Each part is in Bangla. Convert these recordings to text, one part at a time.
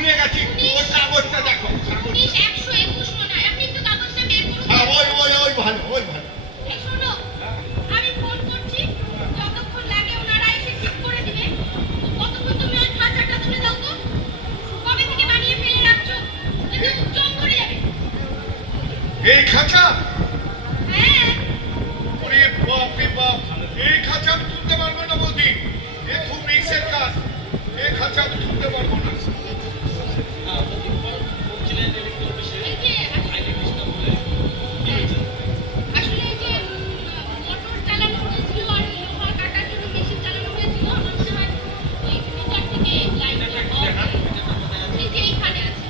ভুলে গেছি ওই কাগজটা দেখো। 1921 মনে হয়। আপনি একটু কাগজটা বের করুন। হ্যাঁ ওই ভালো ওই ভালো। এই শোনো, আমি ফোন করছি, যতক্ষণ লাগে ওনারা এসে ঠিক করে দিবে। কতক্ষণ তুমি ওই খাঁচাটা তুলে দাও তো। কবে থেকে বানিয়ে ফেলে রাখছো, কিন্তু জং ধরে যাবে। এই খাঁচা? হ্যাঁ, ওরে বাপ রে বাপ, এই খাঁচা আমি তুলতে পারবো না বৌদি, এ খুব রিস্কের কাজ, এই খাঁচা আমি তুলতে পারবো না। এই যে আসলে এই যে মোটর চালানো হয়েছিল আর লোহা কাটার জন্য মেশিন চালানো হয়েছিল, আমার মনে হয় ওই ফিচার থেকে লাইনটা এই যে এইখানে আছে।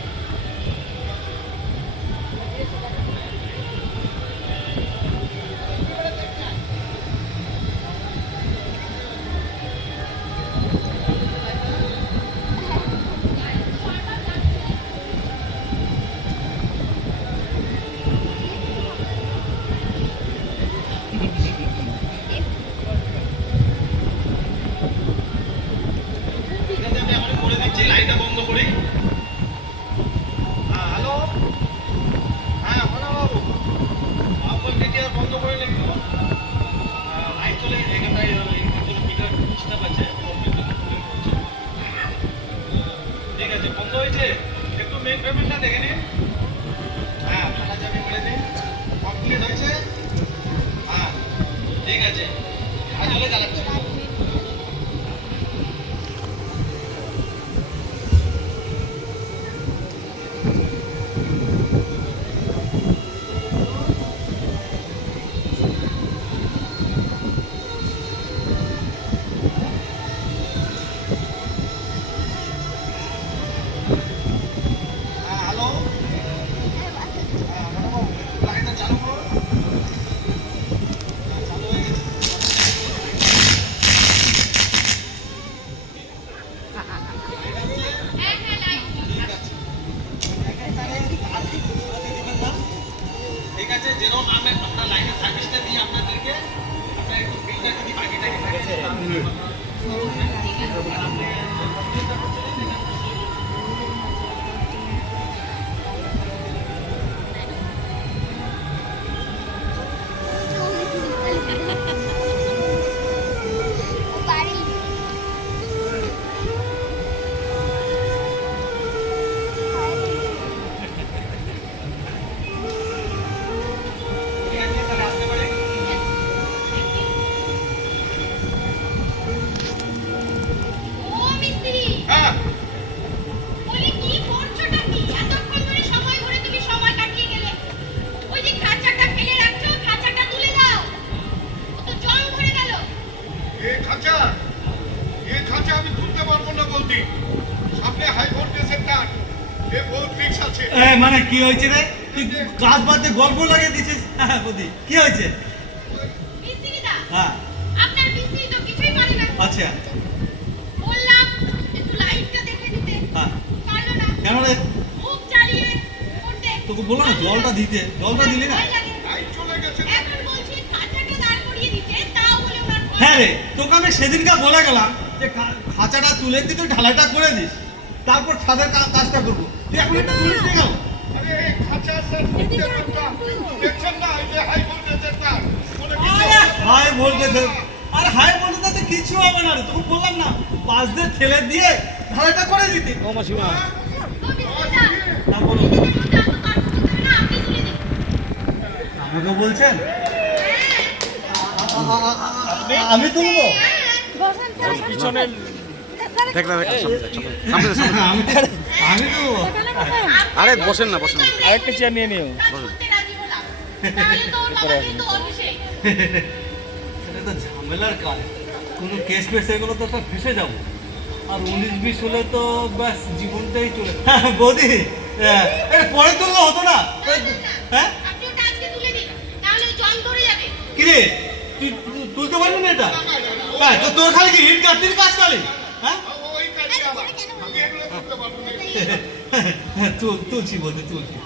লাইনটা বন্ধ করি। হ্যালো, হ্যাঁ বলো বাবু, আপনার নেটওয়ার্ক বন্ধ করে লিখবো। লাইন চলে এখানটায় মিটার ডিস্টার্ব আছে, ঠিক আছে বন্ধ হয়েছে। একটু মেন পেমেন্টটা দেখে নিন। হ্যাঁ টাকা যাবে করে দিন। কমপ্লিট হয়েছে। হ্যাঁ ঠিক আছে, কাজ হলে জানাচ্ছি। হ্যালো, লাইনটা চালু করো। চালু হয়ে গেছে। হ্যাঁ হ্যাঁ লাইন। ঠিক আছে, যেরকম আমরা লাইনের সার্ভিসটা দিই আপনাদেরকে, আপনার একটু বিলটা যদি বাকিটা আসতে পারে। ও মিস্ত্রি, হ্যাঁ বলি কি করছোটা কি? এতক্ষণ ধরে সময় ধরে তুমি সময় কাটিয়ে গেলে। ওই যে খাঁচাটা ফেলে রাখছো, খাঁচাটা তুলে দাও। ও তো জং ধরে গেল। এই খাঁচা আমি তুলতে পারবো না বৌদি, সামনে হাই ভোল্টেজের তার, এ বহুত রিস্ক আছে। মানে কি হয়েছে রে? তুই কাজ বাদ দিয়ে গল্প লাগিয়ে দিছিস। হ্যাঁ বৌদি, কি হয়েছে? মিস্ত্রিদা, হ্যাঁ আপনার মিস্ত্রি তো কিছুই পারে না। আচ্ছা, বললাম একটু লাইটটা দেখে দিতে, হ্যাঁ পারলো না। কেন রে? মুখ চালিয়ে করতে। তোকে বললাম না জলটা দিতে, জলটা দিলি না? ভয় লাগে। লাইট চলে গেছে। এখন বলছি খাঁচাটা দাঁড় করিয়ে দিতে, তাও বলে ওনার ভয় হ্যাঁ রে, লাগে। তোকে আমি সেদিনকে বলে গেলাম যে খাঁচাটা তুলে দিয়ে তুই ঢালাইটা করে দিস, তারপর ছাদের কাজটা করবো। তুই এখন একটু তুলিস নি কেন? আরে এই খাঁচা স্যার তুলতে পারতাম, দেখছেন না এই যে হাই ভোল্টেজের তার, কোনো কিছু আরে হাই ভোল্টেজ, আরে হাই ভোল্টেজ আছে কিছু হবে না রে, তোকে বললাম না পাশ দিয়ে ঠেলে দিয়ে ঢালাইটা করে দিতে। ও মিস্ত্রিদা, না বলো, ওটা তো পারবো না, আপনি তুলে দিন। আমাকে বলছেন আমি তুলবো? পিছনে আমি তুলবো? আরে বসেন না, বসেন। আরেকটা চেয়ার নিয়ে নিও। তুলতে রাজি হলাম। তাহলে তো ওর বাবা কিন্তু অফিসে। এটা তো ঝামেলার কাজ, কোনো কেস ফেস এগুলো তো সব ফেসে যাবো, আর 19-20 হলে তো ব্যাস জীবনটাই চলে। বৌদি পরে তুললে হতো না? হ্যাঁ আপনি ওটা আজকে তুলে দিন, তাহলে জং ধরে যাবে। কিরে তুই তুলতে পারবি না এটা? হ্যাঁ তো তোর খালি কি হিট গাড়ির কাজ খালি? হ্যাঁ ওই কাজে আবার আমি এগুলো তুলতে পারবো না। তুলছি বলতে তুলছি।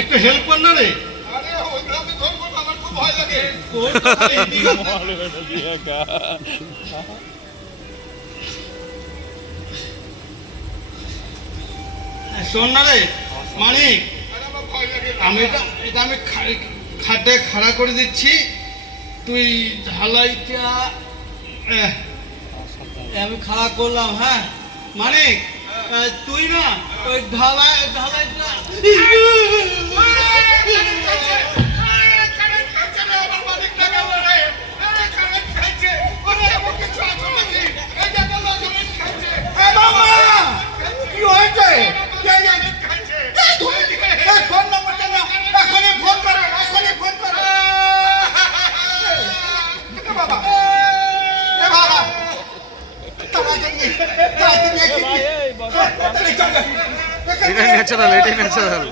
একটু হেল্প কর না রে। আরে ওই গ্রামে ধরবো না, আমার খুব ভয় লাগে। তোর কথা এদিকে আছে। শোন না রে মানিক, আরে আমার ভয় লাগে। আমি এটা আমি খাটে খাড়া করে দিচ্ছি, তুই ঢালাইটা আমি খাড়া করলাম। হ্যাঁ মানিক, তুই না ওই ঢালাইটা কারেন্ট খাচ্ছে রে, আমার মালিক লাগাবো রে। কারেন্ট খাচ্ছে। ওরে, আমার কিছু আছে নাকি? এই যে বললো, কারেন্ট খাচ্ছে। বাবা কি হয়েছে? কারেন্ট খাচ্ছে। ফোন নম্বরটা না, এখনই ফোন করো, এখনই ফোন করো। বাবা এ বাবা এটাই ন্যাচারাল, এটাই ন্যাচারাল।